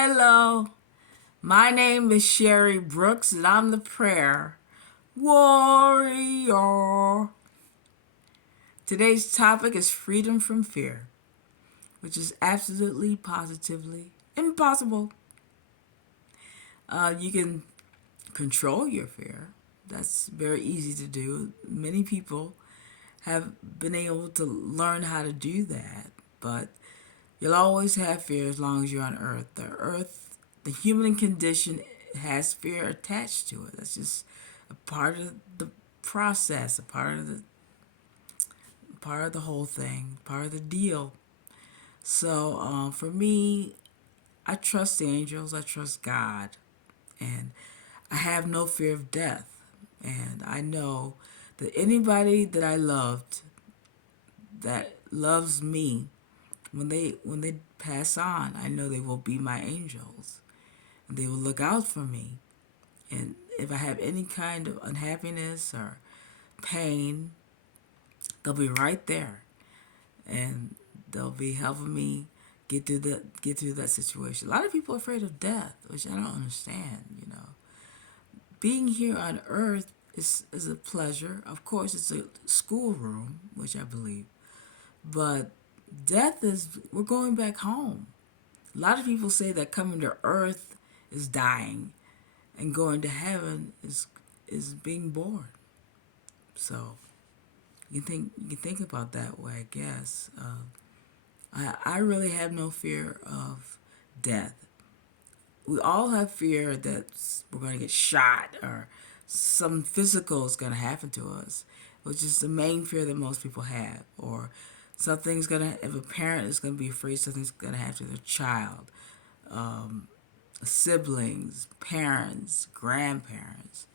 Hello, my name is Sherry Brooks, and I'm the prayer warrior. Today's topic is freedom from fear, which is absolutely, positively impossible. You can control your fear. That's very easy to do. Many people have been able to learn how to do that, but you'll always have fear as long as you're on Earth. The human condition has fear attached to it. That's just a part of the process, a part of the whole thing, part of the deal. So for me, I trust the angels. I trust God, and I have no fear of death. And I know that anybody that I loved, that loves me, when they pass on, I know they will be my angels. They will look out for me. And if I have any kind of unhappiness or pain, they'll be right there, and they'll be helping me get through that situation. A lot of people are afraid of death, which I don't understand. Being here on Earth is a pleasure. Of course, it's a schoolroom, which I believe, but death is we're going back home. A lot of people say that coming to Earth is dying, and going to heaven is being born. So you can think about that way, I guess. I really have no fear of death. We all have fear that we're going to get shot or some physical is going to happen to us, which is the main fear that most people have. Or something's going to, if a parent is going to be afraid something's going to happen to their child, siblings, parents, grandparents,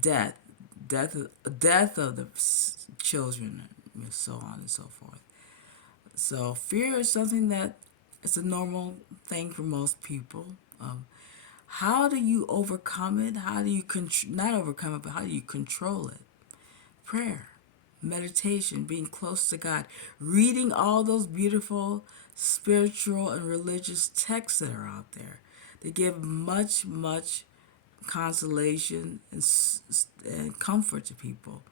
death, death of the children, and so on and so forth. So fear is something that it's a normal thing for most people. How do you overcome it? How do you not overcome it, but how do you control it? Prayer, meditation, being close to God, reading all those beautiful spiritual and religious texts that are out there. They give much, much consolation and comfort to people,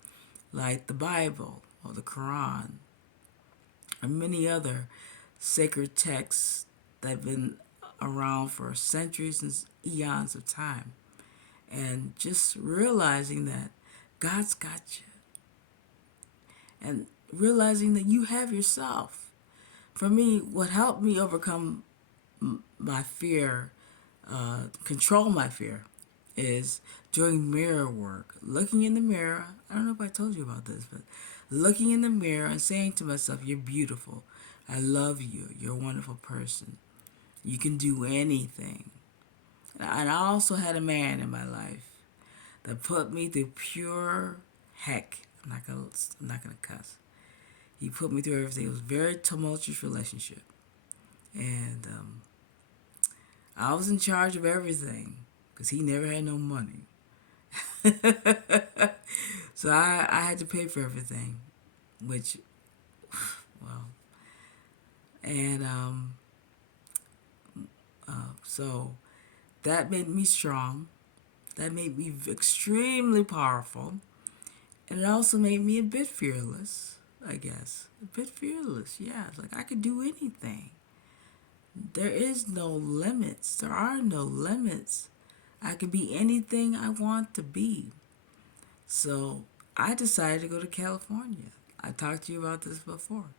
like the Bible or the Quran or many other sacred texts that have been around for centuries and eons of time. And just realizing that God's got you, and realizing that you have yourself. For me, what helped me overcome my fear, control my fear, is doing mirror work. Looking in the mirror, I don't know if I told you about this, but looking in the mirror and saying to myself, "You're beautiful. I love you. You're a wonderful person. You can do anything." And I also had a man in my life that put me through pure heck. I'm not gonna cuss. He put me through everything. It was a very tumultuous relationship, and I was in charge of everything because he never had no money. So I had to pay for everything, which, well, and so that made me strong. That made me extremely powerful, and it also made me a bit fearless. I guess a bit fearless. Yeah, it's like I could do anything. There is no limits. There are no limits. I can be anything I want to be. So I decided to go to California. I talked to you about this before.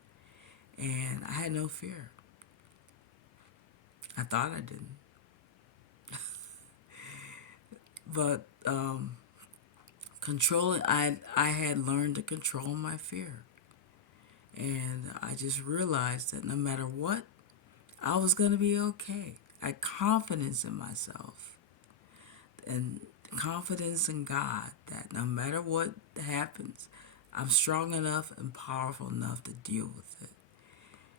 And I had no fear. I thought I didn't. But controlling, I had learned to control my fear. And I just realized that no matter what, I was going to be okay. I had confidence in myself and confidence in God that no matter what happens, I'm strong enough and powerful enough to deal with it.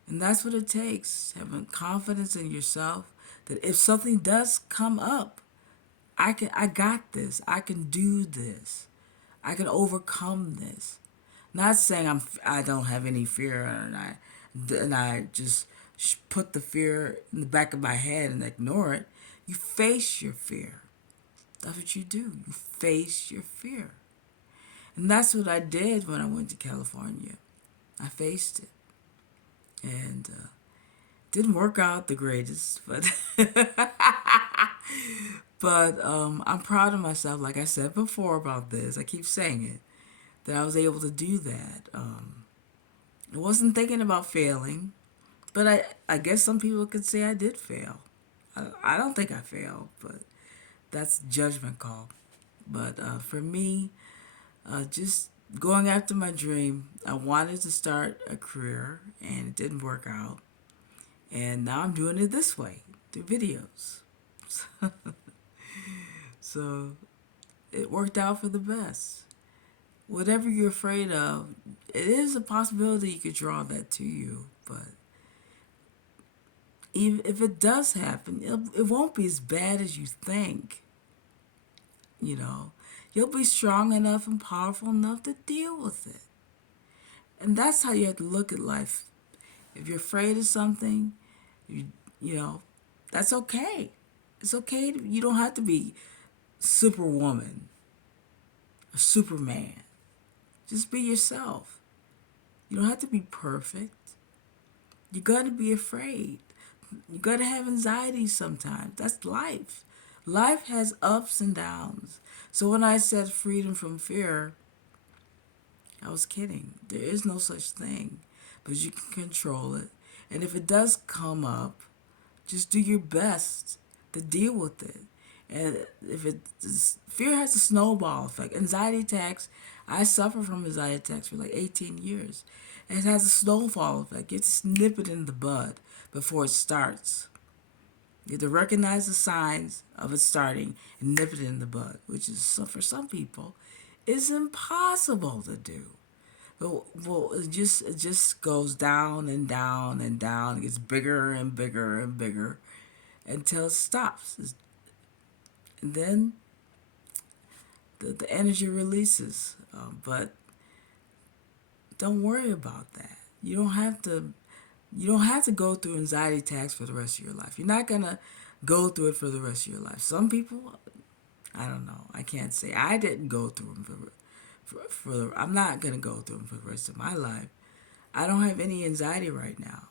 And that's what it takes, having confidence in yourself that if something does come up, I got this. I can do this. I can overcome this. Not saying I don't have any fear and I just put the fear in the back of my head and ignore it. You face your fear. That's what you do. You face your fear. And that's what I did when I went to California. I faced it. And didn't work out the greatest, but I'm proud of myself. Like I said before about this, I keep saying it, that I was able to do that. I wasn't thinking about failing, but I guess some people could say I did fail. I don't think I failed, but that's judgment call. But for me, just going after my dream, I wanted to start a career, and it didn't work out. And now I'm doing it this way, through videos. So it worked out for the best. Whatever you're afraid of, it is a possibility you could draw that to you. But even if it does happen, it won't be as bad as you think. You know, you'll be strong enough and powerful enough to deal with it. And that's how you have to look at life. If you're afraid of something, you, you know, that's okay. It's okay. You don't have to be Superwoman or Superman. Just be yourself. You don't have to be perfect. You gotta be afraid. You gotta have anxiety sometimes. That's life. Life has ups and downs. So when I said freedom from fear, I was kidding. There is no such thing, but you can control it. And if it does come up, just do your best to deal with it. And if it fear has a snowball effect, anxiety attacks. I suffer from anxiety attacks for like 18 years. And it has a snowball effect. You have to nip it in the bud before it starts. You have to recognize the signs of it starting and nip it in the bud, which is for some people is impossible to do. Well, it just goes down and down and down. It gets bigger and bigger and bigger until it stops. And then the energy releases. But don't worry about that. You don't have to. You don't have to go through anxiety attacks for the rest of your life. You're not gonna go through it for the rest of your life. Some people, I don't know. I can't say I didn't go through them I'm not gonna go through them for the rest of my life. I don't have any anxiety right now.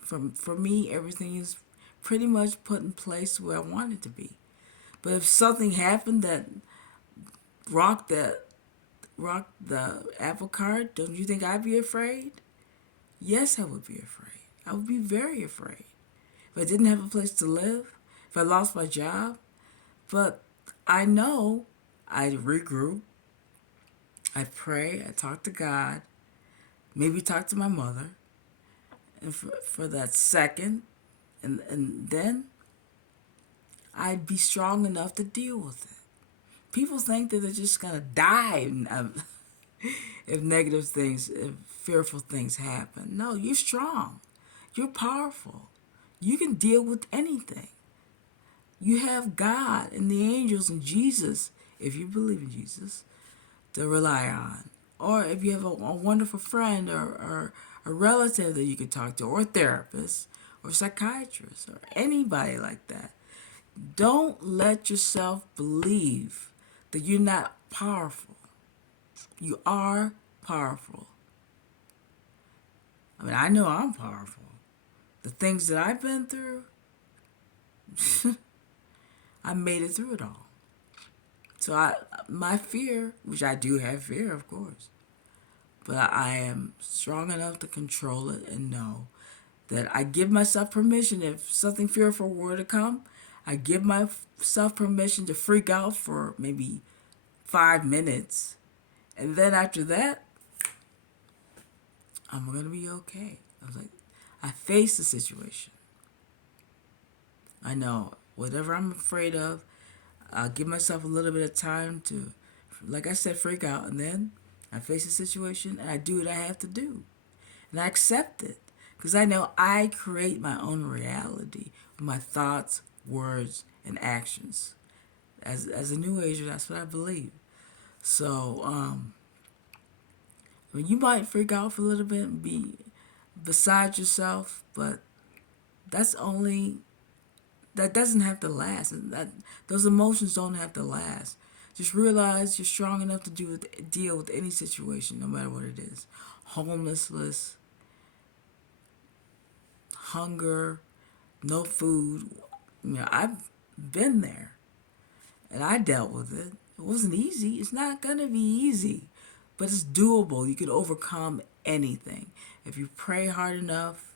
For me, everything is pretty much put in place where I want it to be. But if something happened that rocked the rocked the apple cart, don't you think I'd be afraid? Yes, I would be afraid. I would be very afraid. If I didn't have a place to live, if I lost my job. But I know I'd regroup, I pray, I talk to God, maybe talk to my mother, and for that second, and then I'd be strong enough to deal with it. People think that they're just gonna die if negative things, if fearful things happen. No, you're strong. You're powerful. You can deal with anything. You have God and the angels and Jesus, if you believe in Jesus, to rely on. Or if you have a wonderful friend or a relative that you could talk to, or a therapist, or a psychiatrist, or anybody like that. Don't let yourself believe that you're not powerful. You are powerful. I mean, I know I'm powerful. The things that I've been through, I made it through it all. So my fear, which I do have fear, of course, but I am strong enough to control it and know that I give myself permission if something fearful were to come. I give myself permission to freak out for maybe 5 minutes, and then after that, I'm gonna be okay. I was like, I face the situation. I know whatever I'm afraid of, I'll give myself a little bit of time to, like I said, freak out, and then I face the situation and I do what I have to do, and I accept it because I know I create my own reality with my thoughts, words, and actions. As a new ager, that's what I believe. So, I mean, you might freak out for a little bit and be beside yourself, but that's only that doesn't have to last. And that those emotions don't have to last. Just realize you're strong enough to deal with any situation, no matter what it is. Homelessness, hunger, no food. I've been there and I dealt with it. It wasn't easy. It's not gonna be easy, but it's doable. You can overcome anything if you pray hard enough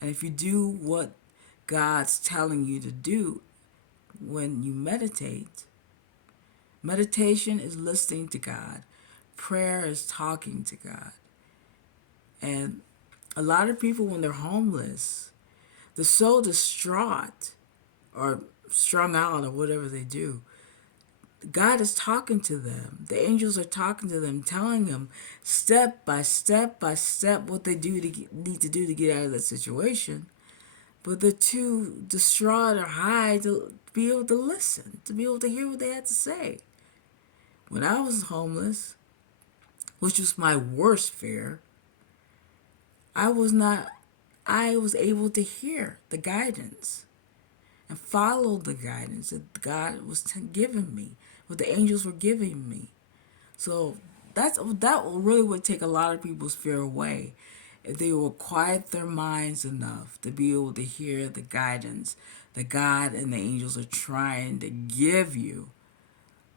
and if you do what God's telling you to do when you meditate. Meditation is listening to God. Prayer is talking to God. And a lot of people, when they're homeless, they're so distraught or strung out or whatever they do. God is talking to them. The angels are talking to them, telling them step by step by step what they need to do to get out of that situation. But they're too distraught or high to be able to listen, to be able to hear what they had to say. When I was homeless, which was my worst fear, I was not, I was able to hear the guidance and follow the guidance that God was giving me, what the angels were giving me. So that really would take a lot of people's fear away if they will quiet their minds enough to be able to hear the guidance that God and the angels are trying to give you.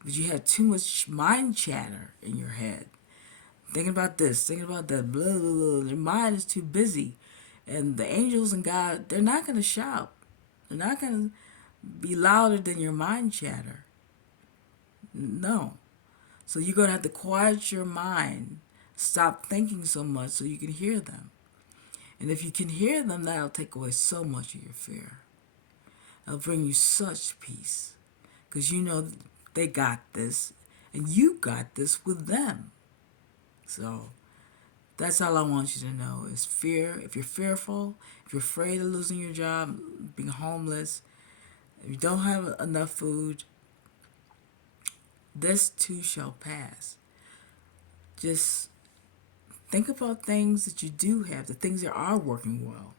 But you have too much mind chatter in your head. Thinking about this, thinking about that, blah, blah, blah. Your mind is too busy. And the angels and God, they're not going to shout. They're not going to be louder than your mind chatter. No. So you're going to have to quiet your mind. Stop thinking so much so you can hear them. And if you can hear them, that'll take away so much of your fear. It'll bring you such peace. Because you know they got this. And you got this with them. So that's all I want you to know is fear. If you're fearful, if you're afraid of losing your job, being homeless, if you don't have enough food, this too shall pass. Just think about things that you do have, the things that are working well.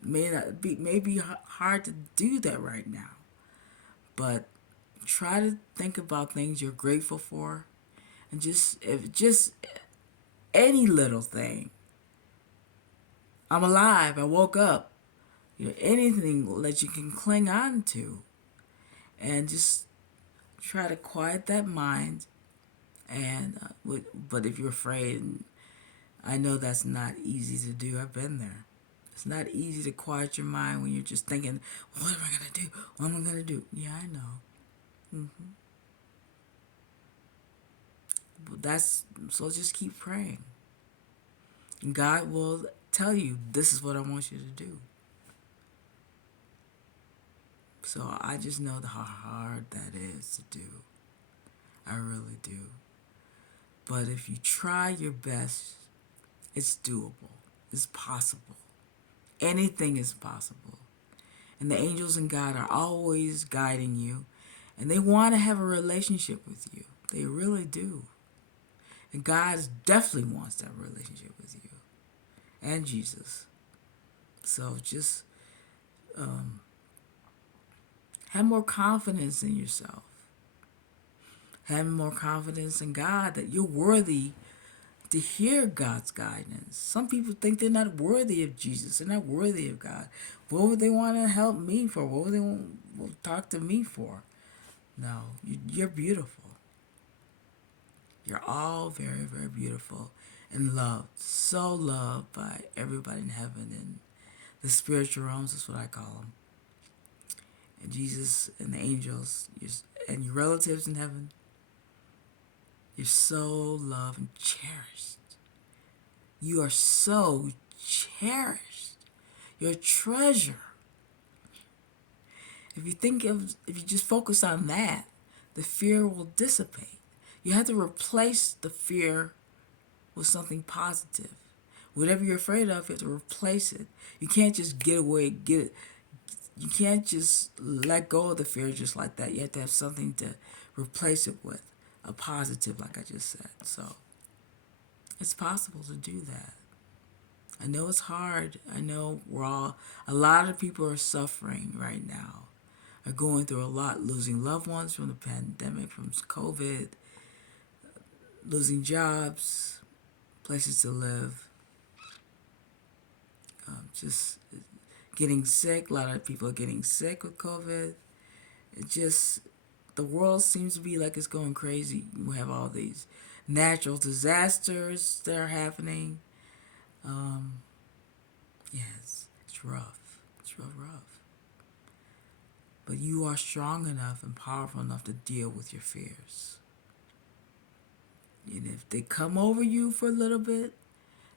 May be hard to do that right now, but try to think about things you're grateful for, and just any little thing. I'm alive. I woke up. Anything that you can cling on to, and just try to quiet that mind. And but if you're afraid, I know that's not easy to do. I've been there. It's not easy to quiet your mind when you're just thinking, "What am I gonna do? What am I gonna do?" Yeah, I know. But that's so. Just keep praying, and God will tell you, "This is what I want you to do." So I just know how hard that is to do. I really do. But if you try your best, it's doable. It's possible. Anything is possible. And the angels and God are always guiding you. And they want to have a relationship with you. They really do. And God definitely wants that relationship with you. And Jesus. So just have more confidence in yourself. Have more confidence in God that you're worthy to hear God's guidance. Some people think they're not worthy of Jesus. They're not worthy of God. What would they want to help me for? What would they want to talk to me for? No, you're beautiful. You're all very, very beautiful and loved. So loved by everybody in heaven and the spiritual realms is what I call them. And Jesus and the angels and your relatives in heaven, you're so loved and cherished. You are so cherished. You're a treasure. If you just focus on that, the fear will dissipate. You have to replace the fear with something positive. Whatever you're afraid of, you have to replace it. You can't just you can't just let go of the fear just like that. You have to have something to replace it with. A positive, like I just said. So It's possible to do that. I know it's hard. I know a lot of people are suffering right now, are going through a lot, losing loved ones from the pandemic, from COVID, losing jobs, places to live, just getting sick. A lot of people are getting sick with COVID. It just, the world seems to be like it's going crazy. We have all these natural disasters that are happening. Um, yes, it's rough. It's real rough. But you are strong enough and powerful enough to deal with your fears. And if they come over you for a little bit,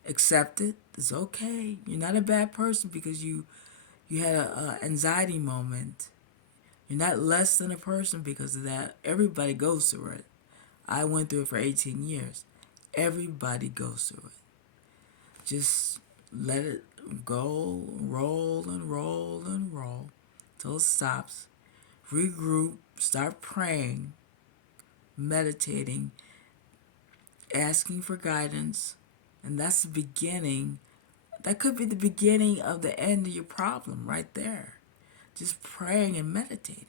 accept it. It's okay. You're not a bad person because you had a anxiety moment. You're not less than a person because of that. Everybody goes through it. I went through it for 18 years. Everybody goes through it. Just let it go, roll and roll and roll till it stops. Regroup, start praying, meditating, asking for guidance, and that's the beginning. That could be the beginning of the end of your problem right there. Just praying and meditating.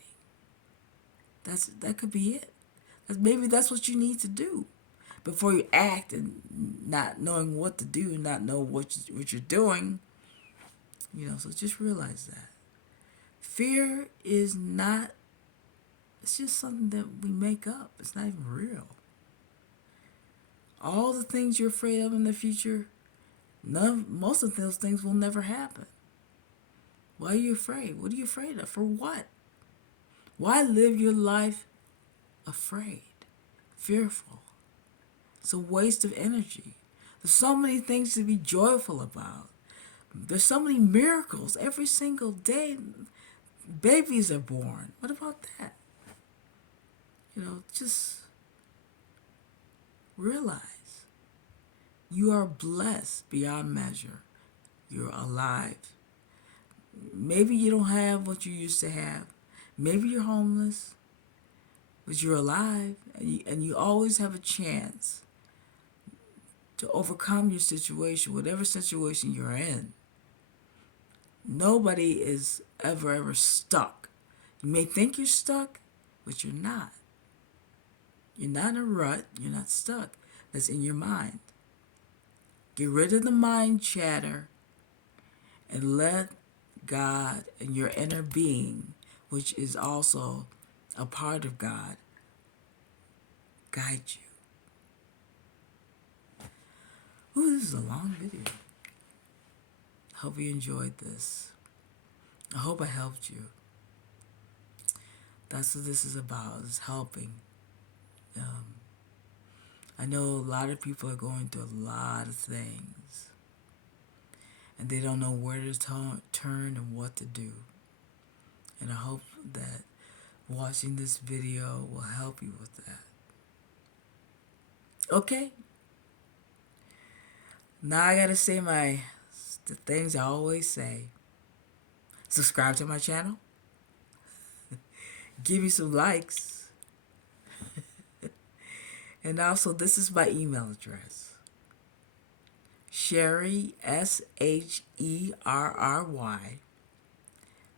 That could be it. Maybe that's what you need to do before you act and not knowing what to do, not know what you're doing. So just realize that fear is not. It's just something that we make up. It's not even real. All the things you're afraid of in the future, most of those things will never happen. Why are you afraid? What are you afraid of? For what? Why live your life afraid, fearful? It's a waste of energy. There's so many things to be joyful about. There's so many miracles every single day. Babies are born. What about that? Just realize you are blessed beyond measure. You're alive. Maybe you don't have what you used to have. Maybe you're homeless, but you're alive, and you always have a chance to overcome your situation, whatever situation you're in. Nobody is ever stuck. You may think you're stuck, but you're not. You're not in a rut. You're not stuck. That's in your mind. Get rid of the mind chatter and let God and your inner being, which is also a part of God, guide you. Ooh, this is a long video. Hope you enjoyed this. I hope I helped you. That's what this is about, is helping. I know a lot of people are going through a lot of things, and they don't know where to turn and what to do. And I hope that watching this video will help you with that. Okay. Now I gotta say the things I always say. Subscribe to my channel. Give me some likes. And also, this is my email address. Sherry, SHERRY,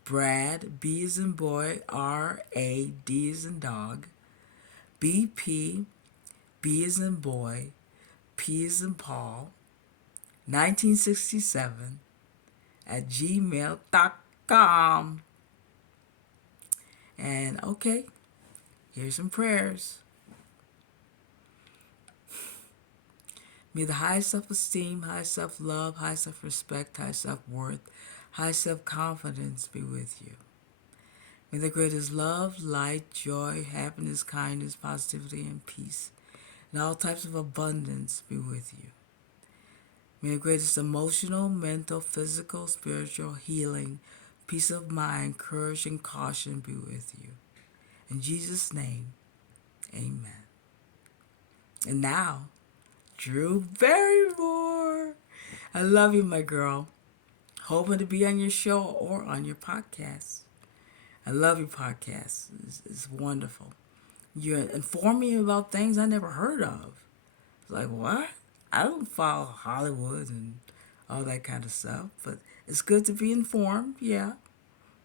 Brad, B as in boy, RAD as in dog, BP, B as in boy, P as in Paul, 1967 at gmail.com. And okay, here's some prayers. May the high self-esteem, high self-love, high self-respect, high self-worth, high self-confidence be with you. May the greatest love, light, joy, happiness, kindness, positivity, and peace, and all types of abundance be with you. May the greatest emotional, mental, physical, spiritual healing, peace of mind, courage, and caution be with you. In Jesus' name, amen. And now, Drew Barrymore. I love you, my girl. Hoping to be on your show or on your podcast. I love your podcast. It's wonderful. You inform me about things I never heard of. It's like, what? I don't follow Hollywood and all that kind of stuff, but it's good to be informed, yeah,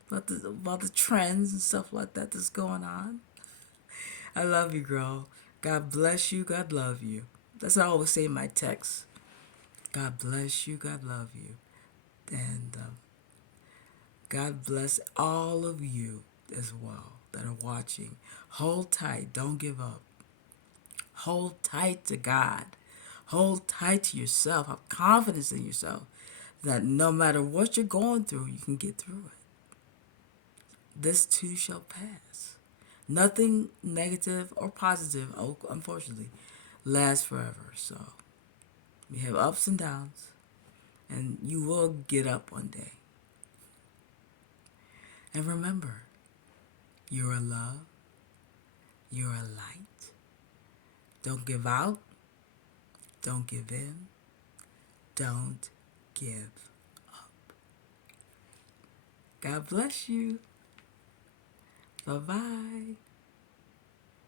about the trends and stuff like that that's going on. I love you, girl. God bless you. God love you. That's what I always say in my text. God bless you. God love you. And God bless all of you as well that are watching. Hold tight. Don't give up. Hold tight to God. Hold tight to yourself. Have confidence in yourself that no matter what you're going through, you can get through it. This too shall pass. Nothing negative or positive, unfortunately, lasts forever. So we have ups and downs, and you will get up one day. And remember, you're a love, you're a light. Don't give out, don't give in, don't give. God bless you. Bye bye.